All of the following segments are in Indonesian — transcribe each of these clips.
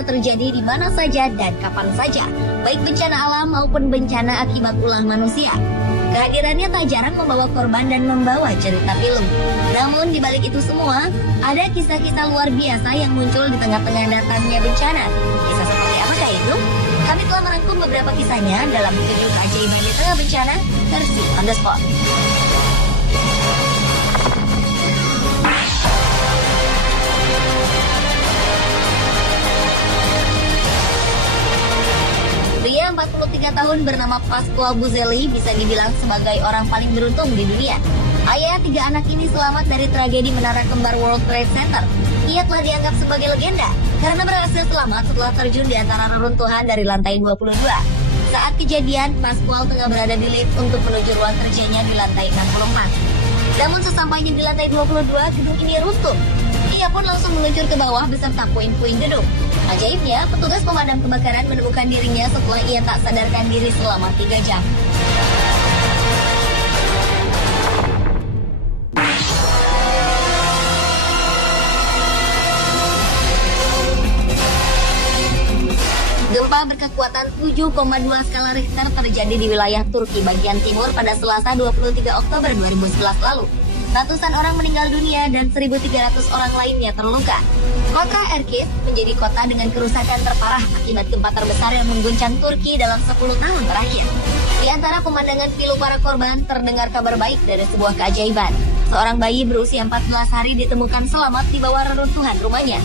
bisa terjadi di mana saja dan kapan saja, baik bencana alam maupun bencana akibat ulah manusia. Kehadirannya tak jarang membawa korban dan membawa cerita pilu. Namun di balik itu semua, ada kisah-kisah luar biasa yang muncul di tengah-tengah datangnya bencana. Kisah seperti apakah itu? Kami telah merangkum beberapa kisahnya dalam 7 keajaiban di tengah bencana versi On The Spot. Pria 43 tahun bernama Pasquale Buzzelli bisa dibilang sebagai orang paling beruntung di dunia. Ayah 3 anak ini selamat dari tragedi Menara Kembar World Trade Center. Ia telah dianggap sebagai legenda karena berhasil selamat setelah terjun di antara reruntuhan dari lantai 22. Saat kejadian, Pasquale tengah berada di lift untuk menuju ruang kerjanya di lantai 64. Namun sesampainya di lantai 22, gedung ini runtuh. Ia pun langsung meluncur ke bawah beserta puing-puing gedung. Ajaibnya, petugas pemadam kebakaran menemukan dirinya setelah ia tak sadarkan diri selama 3 jam. Gempa berkekuatan 7,2 skala Richter terjadi di wilayah Turki bagian timur pada Selasa 23 Oktober 2011 lalu. Ratusan orang meninggal dunia dan 1.300 orang lainnya terluka. Kota Erkis menjadi kota dengan kerusakan terparah akibat gempa terbesar yang mengguncang Turki dalam 10 tahun terakhir. Di antara pemandangan pilu para korban terdengar kabar baik dari sebuah keajaiban. Seorang bayi berusia 14 hari ditemukan selamat di bawah reruntuhan rumahnya.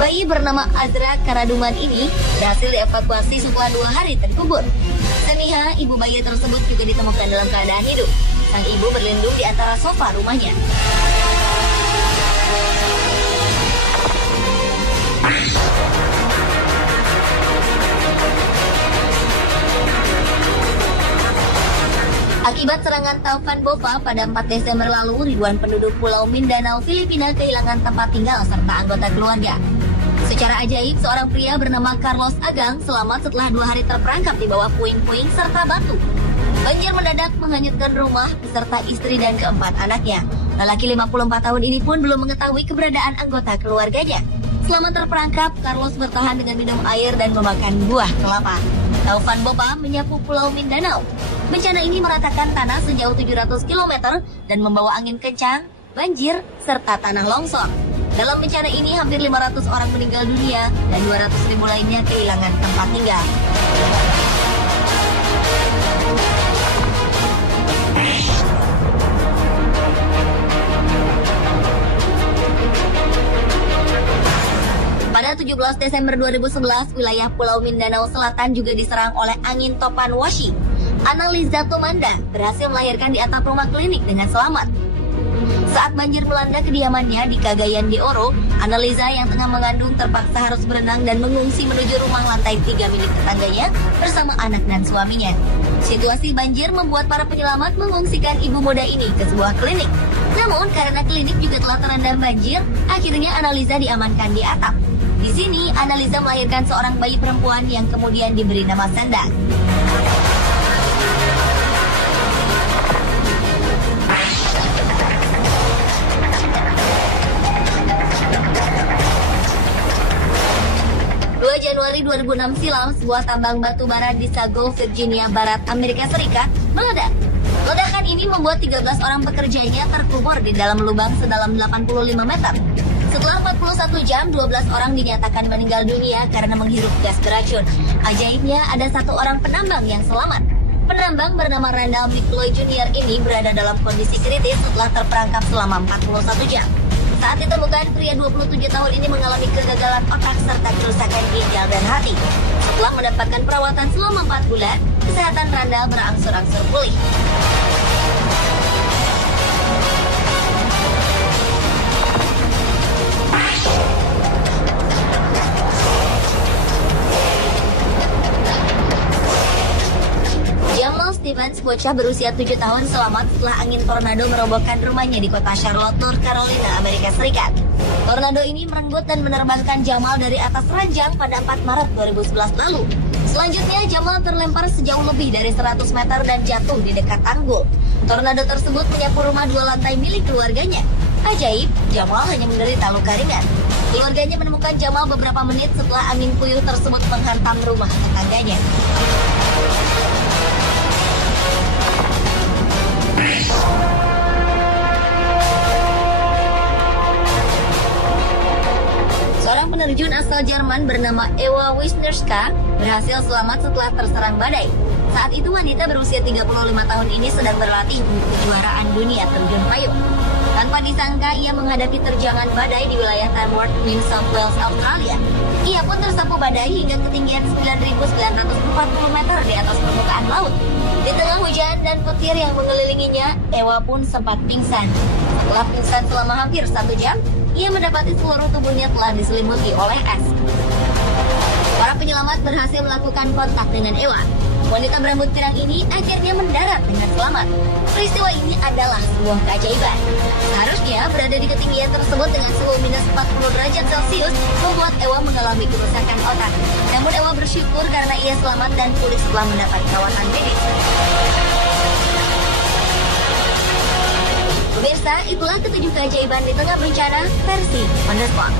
Bayi bernama Azra Karaduman ini berhasil dievakuasi setelah 2 hari terkubur. Seniha, ibu bayi tersebut juga ditemukan dalam keadaan hidup. Sang ibu berlindung di antara sofa rumahnya. Akibat serangan Taufan Bova pada 4 Desember lalu, ribuan penduduk Pulau Mindanao, Filipina kehilangan tempat tinggal serta anggota keluarga. Secara ajaib, seorang pria bernama Carlos Agang selamat setelah 2 hari terperangkap di bawah puing-puing serta batu. Banjir mendadak menghanyutkan rumah beserta istri dan keempat anaknya. Lelaki 54 tahun ini pun belum mengetahui keberadaan anggota keluarganya. Selama terperangkap, Carlos bertahan dengan minum air dan memakan buah kelapa. Taufan Bova menyapu Pulau Mindanao. Bencana ini meratakan tanah sejauh 700 km dan membawa angin kencang, banjir, serta tanah longsor. Dalam bencana ini, hampir 500 orang meninggal dunia dan 200.000 lainnya kehilangan tempat tinggal. Pada 17 Desember 2011, wilayah Pulau Mindanao Selatan juga diserang oleh angin topan Washi. Annaliza Tumanda berhasil melahirkan di atap rumah klinik dengan selamat. Saat banjir melanda kediamannya di Cagayan de Oro, Annaliza yang tengah mengandung terpaksa harus berenang dan mengungsi menuju rumah lantai 3 milik tetangganya bersama anak dan suaminya. Situasi banjir membuat para penyelamat mengungsikan ibu muda ini ke sebuah klinik. Namun karena klinik juga telah terendam banjir, akhirnya Annaliza diamankan di atap. Di sini, Annaliza melahirkan seorang bayi perempuan yang kemudian diberi nama Sandang. Januari 2006 silam, sebuah tambang batu bara di Sago, Virginia Barat, Amerika Serikat meledak. Ledakan ini membuat 13 orang pekerjanya terkubur di dalam lubang sedalam 85 meter. Setelah 41 jam, 12 orang dinyatakan meninggal dunia karena menghirup gas beracun. Ajaibnya, ada 1 orang penambang yang selamat. Penambang bernama Randall McCloy Jr. ini berada dalam kondisi kritis setelah terperangkap selama 41 jam. Saat ditemukan, pria 27 tahun ini mengalami kegagalan otak serta kerusakan ginjal dan hati. Setelah mendapatkan perawatan selama 4 bulan, kesehatan Randall berangsur-angsur pulih. Jamal Stevens, bocah berusia 7 tahun, selamat setelah angin tornado merobohkan rumahnya di kota Charlotte, North Carolina, Amerika Serikat. Tornado ini merenggut dan menerbangkan Jamal dari atas ranjang pada 4 Maret 2011 lalu. Selanjutnya, Jamal terlempar sejauh lebih dari 100 meter dan jatuh di dekat tanggul. Tornado tersebut menyapu rumah 2 lantai milik keluarganya. Ajaib, Jamal hanya menderita luka ringan. Keluarganya menemukan Jamal beberapa menit setelah angin puyuh tersebut menghantam rumah tetangganya. Seorang penerjun asal Jerman bernama Eva Wisniewska berhasil selamat setelah terserang badai. Saat itu wanita berusia 35 tahun ini sedang berlatih untuk kejuaraan dunia terjun payung. Tanpa disangka ia menghadapi terjangan badai di wilayah Tamworth, New South Wales, Australia. Ia pun tersapu badai hingga ketinggian 9.940 meter di atas permukaan laut. Di tengah hujan dan petir yang mengelilinginya, Eva pun sempat pingsan. Setelah pingsan selama hampir 1 jam, ia mendapati seluruh tubuhnya telah diselimuti oleh es. Para penyelamat berhasil melakukan kontak dengan Eva. Wanita berambut pirang ini akhirnya mendarat dengan selamat. Peristiwa ini adalah sebuah keajaiban. Seharusnya berada di ketinggian tersebut dengan suhu minus 40 derajat Celcius membuat Eva mengalami kerusakan otak. Namun Eva bersyukur karena ia selamat dan pulih setelah mendapat perawatan medis. Pemirsa, itulah ketujuh keajaiban di tengah bencana versi On The Spot.